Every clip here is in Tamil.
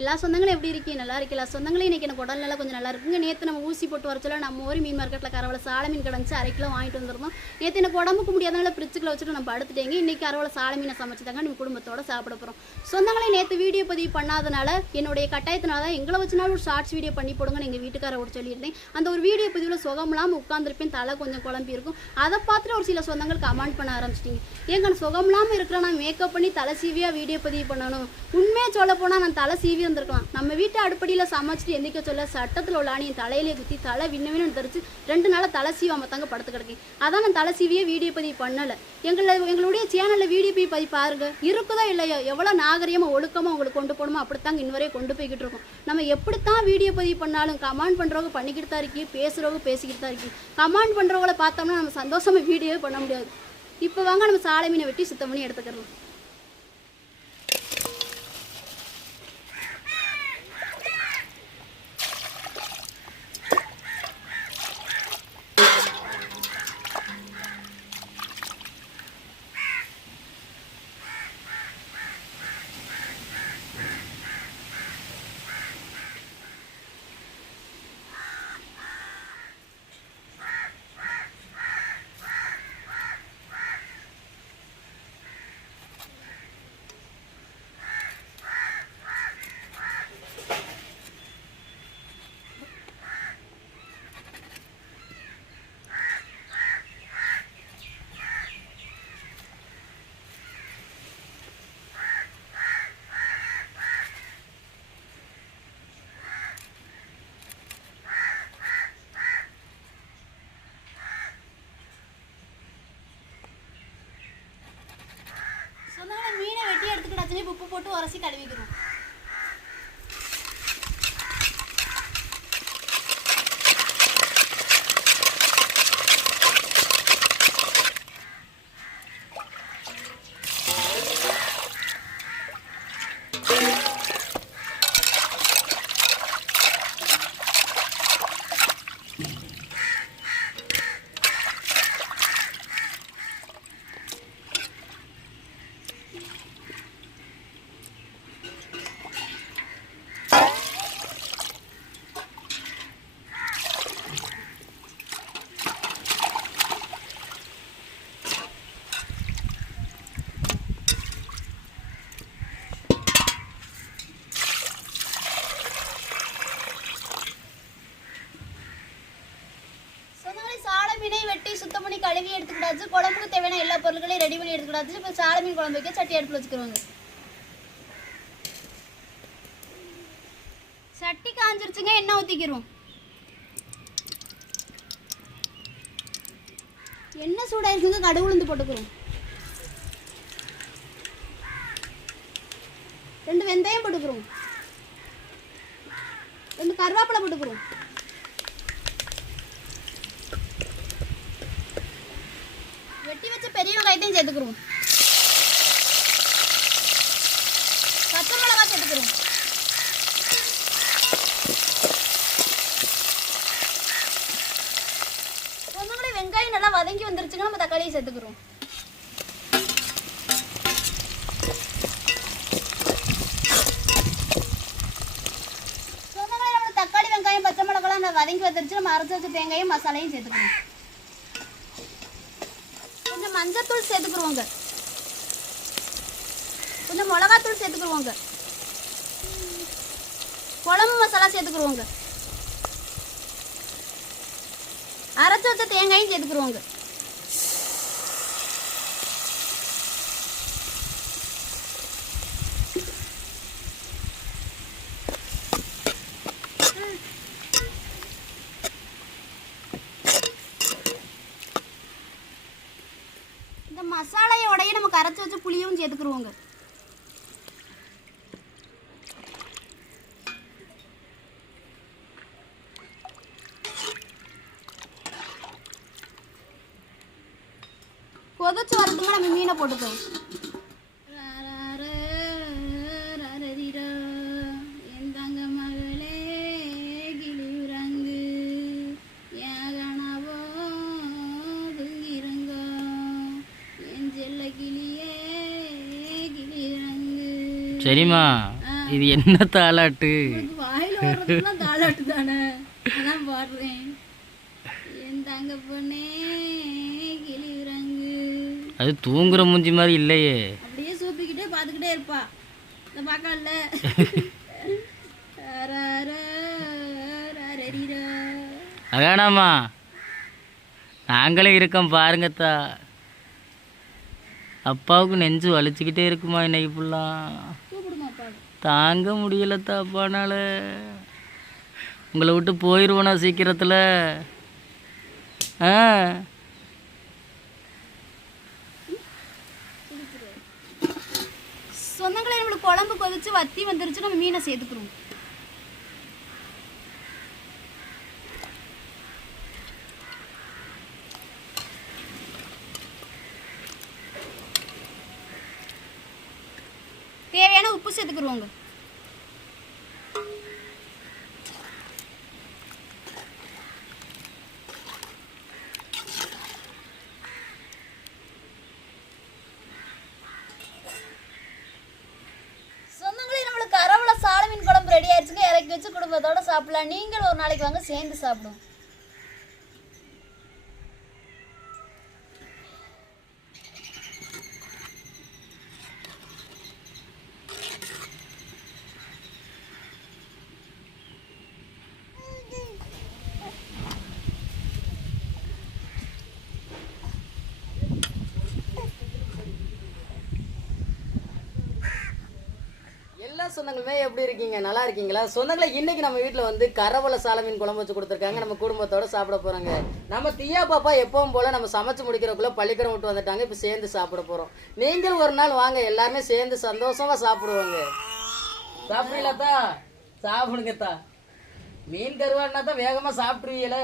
எல்லா சொந்தங்களும் எப்படி இருக்கீங்க நல்லா இருக்கு எல்லா சொந்தங்களும் இன்றைக்கி எனக்கு உடல் நல்லா கொஞ்சம் நல்லா இருக்குங்க. நேற்று நம்ம ஊசி போட்டு வர சொல்ல நம்ம ஒரு மீன் மார்க்கெட்டில் கரவலை சாலை மீன் கிடந்துச்சு. அரை கிலோ வாங்கிட்டு வந்திருந்தோம். நேற்று எனக்கு உடம்புக்கு முடியாதனால பிரிச்சுக்கில் வச்சுட்டு நம்ம படுத்துட்டேங்க. இன்னைக்கு கரவலை சாலை மீனை சமைச்சுதாங்க நம்ம குடும்பத்தோட சாப்பிட போகிறோம் சொந்தங்களையும் நேற்று வீடியோ பதிவு பண்ணாதனால என்னுடைய கட்டாயத்தினால தான் எங்களை வச்சுனாலும் ஒரு ஷார்ட்ஸ் வீடியோ பண்ணி போடுங்கன்னு எங்கள் வீட்டுக்காரோட சொல்லியிருந்தேன். அந்த ஒரு வீடியோ பதிவில் சுகம் இல்லாமல் உட்காந்துருப்பேன் தலை கொஞ்சம் குழம்பி இருக்கும். அதை பார்த்துட்டு ஒரு சில சொந்தங்கள் கமெண்ட் பண்ண ஆரம்பிச்சிட்டிங்க. ஏங்க நான் சுகம் இல்லாமல் இருக்கிற நான் மேக்கப் பண்ணி தலை சீவியாக வீடியோ பதிவு பண்ணணும். உண்மையாக சொல்ல போனால் நான் தலை சீவி இருந்திருக்கலாம் நம்ம வீட்டு அடுப்படியில் சமைச்சிட்டு எந்திரிக்க சொல்ல சட்டத்தில் உள்ள ஆணியை தலையிலே குத்தி தலை விண்ண விண்ணு தெரிச்சு ரெண்டு நாளாக தலை சீவாம தாங்க படுத்து கிடக்கேன். அதான் நான் தலை சீவியே வீடியோ பதிவு பண்ணலை. எங்களை எங்களுடைய சேனலில் வீடியோ பதிவு பதிவு பாருங்க. இருக்குதோ இல்லையோ எவ்வளோ நாகரிகமாக ஒழுக்கமாக உங்களுக்கு கொண்டு போகணுமோ அப்படித்தாங்க இன்னவரையும் கொண்டு போய்கிட்டு இருக்கோம். நம்ம எப்படித்தான் வீடியோ பதிவு பண்ணாலும் கமெண்ட் பண்ணுறவங்க பண்ணிக்கிட்டு தான் இருக்கி பேசுகிறவங்க பேசிக்கிட்டு தான் இருக்கி கமெண்ட் பண்ணுறவங்கள பார்த்தோம்னா நம்ம சந்தோஷமாக வீடியோவே பண்ண முடியாது. இப்போ வாங்க நம்ம சாலை மீனை வெட்டி சுத்தம் பண்ணி எடுத்துக்கிறோம் வெட்டி உப்பு போட்டு உரசி கழுவிக்கிறோம் சொந்தங்களே வெட்டி சுத்தம் பண்ணி கழுவி எடுத்துக்கிட்டாச்சு குழம்புக்கு தேவையான எல்லா பொருட்களையும் ரெடி பண்ணி எடுத்துக்கிட்டாச்சு இப்போ சாலை மீன் குழம்பு வைக்க சட்டி அடுப்பில் வச்சுக்கிறோங்க. சட்டி காஞ்சிருச்சுங்க எண்ணெய் ஊற்றிக்கிறோம் எண்ணெய் சூடாயிருக்குங்க கடுகு உளுந்து போட்டுக்கிறோம். ரெண்டு வெந்தயம் போட்டுக்கிறோம். ரெண்டு கருவேப்பிலை போட்டுக்கிறோம். வெட்டி வச்ச பெரிய வெங்காயத்தையும் சேர்த்துக்கிறோம் பச்சை மிளகா சேர்த்துக்கிறோம் சொந்தங்களே வெங்காயம் நல்லா வதங்கி வந்துருச்சுங்க நம்ம தக்காளியை சேர்த்துக்கிறோம் நம்ம தக்காளி வெங்காயம் பச்சை மிளகாய் வதங்கி வந்துருச்சு நம்ம அரைச்சி வச்ச தேங்காயும் மசாலையும் சேர்த்துக்கிறோம் கொஞ்சம் மஞ்சத்தூள் சேர்த்துக்குருவோங்க. கொஞ்சம் மிளகாத்தூள் சேர்த்துக்குருவோங்க. குழம்பு மசாலா சேர்த்துக்குருவோங்க. அரைச்சி வச்ச தேங்காயும் சேர்த்துக்குருவோங்க. இந்த மசாலையோடைய நம்ம கரைச்சி வச்ச புளியும் சேர்த்துக்குருவோங்க. கொதிச்சு வரதுக்கு நம்ம மீனை போட்டுக்கோங்க சரிம்மா இது என்ன தாலாட்டு தாளாட்டு தானே? அதான் பாடுறேன். என் தங்க பொண்ணே கிளிவிறங்கு அது தூங்குற மூஞ்சி மாதிரி இல்லையே. அப்படியே சூப்பிக்கிட்டே பார்த்துக்கிட்டே இருப்பா. இந்த பார்க்கல அதானாம்மா நாங்களே இருக்கோம் பாருங்கத்தா அப்பாவுக்கு நெஞ்சு வலிச்சுக்கிட்டே இருக்குமா இன்னைக்கு ஃபுல்லாக தாங்க முடியலத்தா அப்பானால. உங்களை விட்டு போயிடுவோண்ணா சீக்கிரத்தில். ஆ. சொந்தங்களே நம்மளுக்கு குழம்பு கொதிச்சு வத்தி வந்துருச்சு நம்ம மீனை சேர்த்துக்கிறோம் தேவையான உப்பு சேர்த்துக்குருவோங்க. சொந்தங்களே நம்மளுக்கு ரெடி ஆயிடுச்சுங்க. இறக்கி வச்சு குடும்பத்தோட சாப்பிடலாம். நீங்களும் ஒரு நாளைக்கு வாங்க சேர்ந்து சாப்பிடுவோம் எல்லா சொந்தங்களுமே எப்படி இருக்கீங்க? நல்லா இருக்கீங்களா? சொந்தங்களை இன்னைக்கு நம்ம வீட்டில் வந்து கரவலை சால மீன் குழம்பு வச்சு கொடுத்துருக்காங்க. நம்ம குடும்பத்தோட சாப்பிட போறாங்க. நம்ம தியா பாப்பா எப்பவும் போல நம்ம சமைச்சு முடிக்கிறக்குள்ள பள்ளிக்கூடம் விட்டு வந்துட்டாங்க. இப்போ சேர்ந்து சாப்பிட போறோம். நீங்களும் ஒரு நாள் வாங்க. எல்லாருமே சேர்ந்து சந்தோஷமா சாப்பிடுவாங்க. சாப்பிடலாத்தா சாப்பிடுங்கத்தா மீன் கருவாடினா தான் வேகமா சாப்பிட்டுருவீங்கள.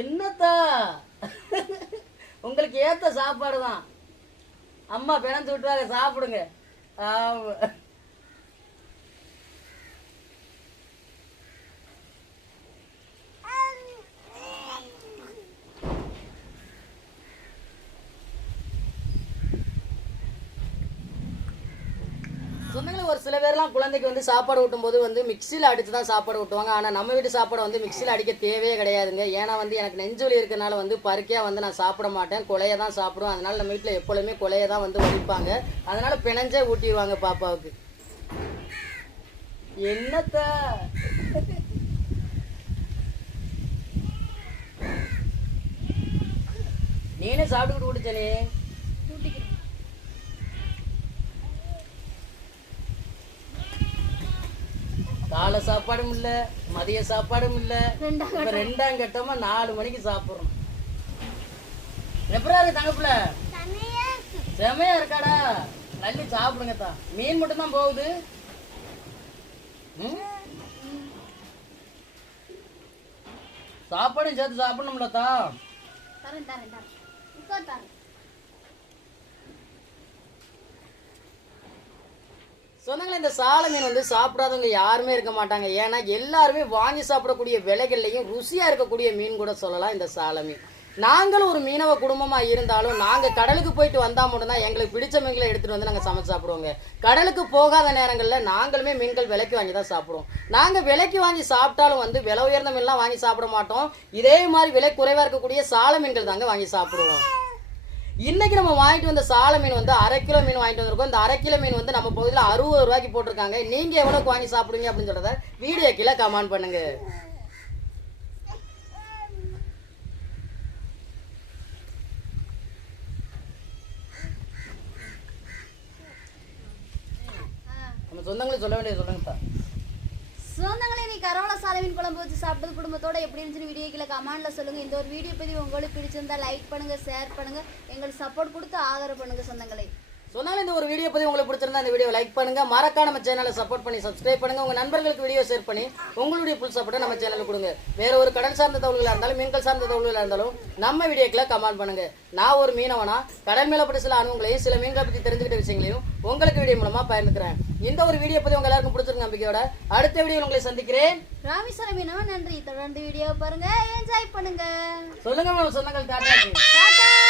என்னத்தா உங்களுக்கு ஏத்த சாப்பாடு தான். அம்மா பிணந்து விட்டுவாங்க சாப்பிடுங்க. ஆமா ஒரு சில பேர்லாம் குழந்தைக்கு வந்து சாப்பாடு ஊட்டும் போது வந்து மிக்சியில் அடித்து தான் சாப்பாடு ஊட்டுவாங்க. ஆனால் நம்ம வீட்டு சாப்பாடு வந்து மிக்சியில் அடிக்க தேவையே கிடையாதுங்க. ஏன்னா வந்து எனக்கு நெஞ்சொலி வலி இருக்கனால வந்து பருக்கையாக வந்து நான் சாப்பிட மாட்டேன். கொலையை தான் சாப்பிடுவேன். அதனால நம்ம வீட்டில் எப்பொழுதுமே கொலையை தான் வந்து வடிப்பாங்க அதனால பிணைஞ்சே ஊட்டிடுவாங்க பாப்பாவுக்கு. என்னத்த? நீனே சாப்பிட்டுக்கிட்டு குடிச்சனே காலை சாப்பாடும் இல்ல மதிய சாப்பாடும் இல்ல. இப்ப ரெண்டாம் கட்டமா நாலு மணிக்கு சாப்பிடுறோம் எப்படா இருக்கு தங்கப்புல செமையா இருக்காடா. நல்லி சாப்பிடுங்க தான் மீன் மட்டும் தான் போகுது? சாப்பாடும் சேர்த்து சாப்பிடணும்ல தான் தரேன் தரேன். தரேன் உட்கார் தரேன் சொன்னாங்களே இந்த சால மீன் வந்து சாப்பிடாதவங்க யாருமே இருக்க மாட்டாங்க. ஏன்னா எல்லாருமே வாங்கி சாப்பிடக்கூடிய விலைகள்லையும் ருசியா இருக்கக்கூடிய மீன் கூட சொல்லலாம் இந்த சால மீன். நாங்களும் ஒரு மீனவ குடும்பமா இருந்தாலும் நாங்க கடலுக்கு போயிட்டு வந்தா மட்டும்தான் எங்களுக்கு பிடிச்ச மீன்களை எடுத்துட்டு வந்து நாங்க சமைச்சு சாப்பிடுவோங்க. கடலுக்கு போகாத நேரங்களில் நாங்களுமே மீன்கள் விலைக்கு வாங்கி தான் சாப்பிடுவோம். நாங்க விலைக்கு வாங்கி சாப்பிட்டாலும் வந்து விலை உயர்ந்த மீன்லாம் வாங்கி சாப்பிட மாட்டோம். இதே மாதிரி விலை குறைவா இருக்கக்கூடிய சால மீன்கள் தாங்க வாங்கி சாப்பிடுவோம். இன்னைக்கு நம்ம வாங்கிட்டு வந்த சால மீன் வந்து அரை கிலோ மீன் வாங்கிட்டு வந்திருக்கோம். இந்த அரை கிலோ மீன் வந்து நம்ம பகுதியில் அறுபது ரூபாய்க்கு போட்டிருக்காங்க. நீங்க எவ்வளவுக்கு வாங்கி சாப்பிடுவீங்க அப்படின்னு சொல்றத வீடியோ கீழே கமெண்ட் பண்ணுங்க. நம்ம சொந்தங்களுக்கு சொல்ல வேண்டியது சொல்லுங்க சார் சொந்தங்களை நீ கரவள சாலைவின் குழம்பு வச்சு சாப்பிட்டது குடும்பத்தோட எப்படி இருந்துச்சுன்னு வீடியோ கீழே சொல்லுங்கள் இந்த ஒரு வீடியோ பற்றி உங்களுக்கு பிடிச்சிருந்தா லைக் பண்ணுங்கள் ஷேர் பண்ணுங்கள் எங்களுக்கு சப்போர்ட் கொடுத்து ஆதரவு பண்ணுங்கள் சொந்தங்களை. சொன்னாலும் இந்த ஒரு வீடியோ பத்தி உங்களுக்கு பிடிச்சிருந்தா இந்த வீடியோ லைக் பண்ணுங்க. மறக்காம நம்ம சேனலை சப்போர்ட் பண்ணி சப்ஸ்கிரைப் பண்ணுங்க. உங்க நண்பர்களுக்கு வீடியோ ஷேர் பண்ணி உங்களுடைய புல் சப்போர்ட்டை நம்ம சேனலுக்கு கொடுங்க. வேற ஒரு கடல் சார்ந்த தகவல்களா இருந்தாலும் மீன்கள் சார்ந்த தகவல்களா இருந்தாலும் நம்ம வீடியோக்களை கமெண்ட் பண்ணுங்க. நான் ஒரு மீனவனா கடல் மேல பட்ட சில அனுபவங்களையும் சில மீன்களை பத்தி தெரிஞ்சுக்கிட்ட விஷயங்களையும் உங்களுக்கு வீடியோ மூலமா பயந்துக்கிறேன் இந்த ஒரு வீடியோ பத்தி உங்க எல்லாருக்கும் பிடிச்சிருக்க நம்பிக்கையோட அடுத்த வீடியோ உங்களை சந்திக்கிறேன். ராமேஸ்வரம் மீனவா? நன்றி. தொடர்ந்து வீடியோ பாருங்க. என்ஜாய் பண்ணுங்க. சொல்லுங்க நம்ம சொந்தங்கள் டாடா